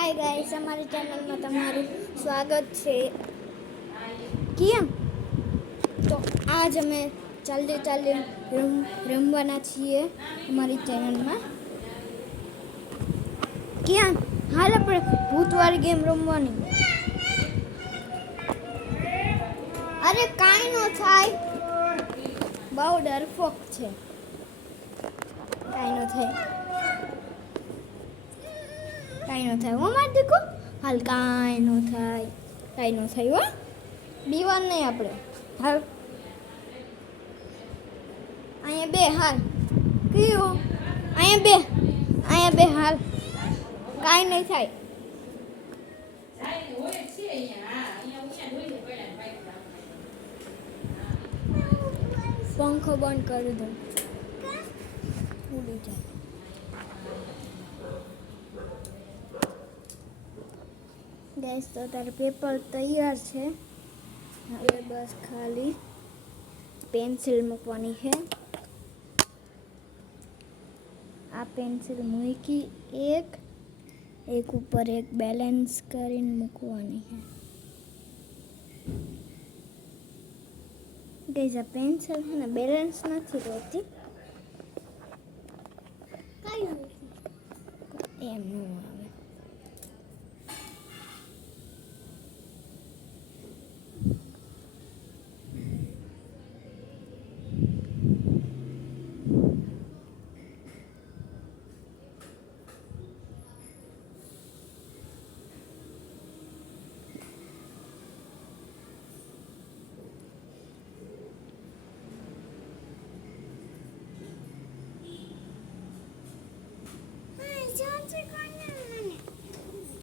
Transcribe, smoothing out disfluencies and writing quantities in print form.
Hi guys, અમારી ચેનલમાં તમારું સ્વાગત છે. કેમ તો આજ અમે ચાલી રમવાના છીએ અમારી ચેનલમાં. કેમ હાલ આપણે ભૂતવાળી ગેમ રમવાની. અરે કાંઈ ન થાય, બહુ ડરફોક છે. કાંઈ ન થાય હો માર દીકો. હાલ કાંઈ ન થાય હો. બીવાન નહીં આપણે. હાલ અહીંયા બે. હાલ કયું અહીંયા બે હાલ. કાંઈ નહીં થાય. પંખો બંધ કરી દો, ઉડી જાય. ગેસ તો તારે પેપર તૈયાર છે. હવે બસ ખાલી પેન્સિલ મૂકવાની છે. આ પેન્સિલ મૂકી એક ઉપર એક બેલેન્સ કરીને મૂકવાની છે. ગઈઝ આ પેન્સિલ છે ને બેલેન્સ નથી રહેતી. એમ ન